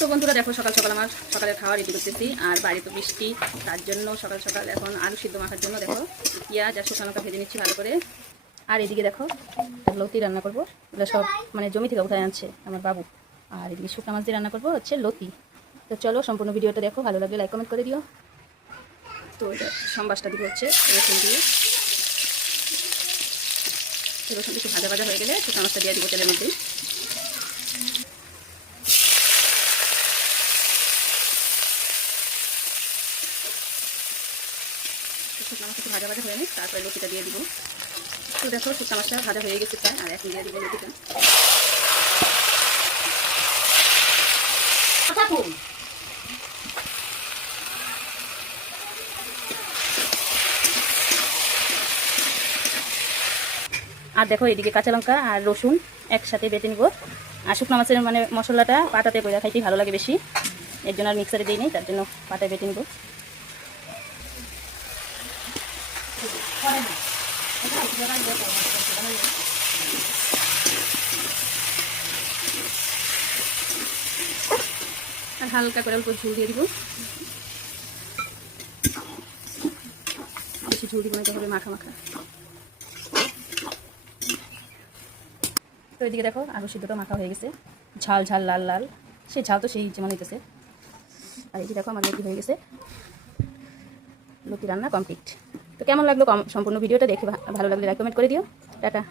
তো বন্ধুরা দেখো সকাল সকাল আমার সকালে খাওয়া রেডি করতেছি। আর বাইরে তো বৃষ্টি, তার জন্য সকাল সকাল এখন আলু সিদ্ধ মাখার জন্য দেখো পেঁয়াজ আর শুকনো লঙ্কা ভেজে নিচ্ছি ভালো করে। আর এদিকে দেখো লতি রান্না করবো, এগুলো সব মানে জমি থেকে উঠায় আনছে আমার বাবু। আর এদিকে শুকনো মাছ দিয়ে রান্না করবো হচ্ছে লতি। তো চলো সম্পূর্ণ ভিডিওটা দেখো, ভালো লাগলে লাইক কমেন্ট করে দিও। তো এটা সম্বাসটা দিব হচ্ছে রসুন দিয়ে। রসুন কিছু ভাজা ভাজা হয়ে গেলে শুকনো মাছটা দিয়ে দিব তেলের মধ্যেই। শুকনো মাছ একটু ভাজা ভাজা হয়ে নিই, তারপরে লতিটা দিয়ে দিব। তো দেখো শুকনো মাছটা ভাজা হয়ে গেছে প্রায়, আর এখন দিয়ে দিব লতিটা। আর দেখো এদিকে কাঁচা লঙ্কা আর রসুন একসাথে বেটে নিব। আর শুকনো মাছের মানে মশলাটা পাটাতে করে খাইতেই ভালো লাগে বেশি, এর জন্য আর মিক্সারে দিই নেই, তার জন্য পাটায় বেটে নিব। আর হালকা করে অল্প ঝুল দিয়ে দিব, বেশি ঝুল দিব না, হবে মাখা মাখা। তো এদিকে দেখো আলু সিদ্ধটা মাখা হয়ে গেছে, ঝাল ঝাল লাল লাল, সেই ঝাল তো সেই যেমন হইতেছে। আর এই যে দেখো আমার লতি হয়ে গেছে, লতি রান্না কমপ্লিট। তো কেমন লাগলো সম্পূর্ণ ভিডিওটা দেখে ভালো লাগলে লাইক কমেন্ট করে দিও। টাটা।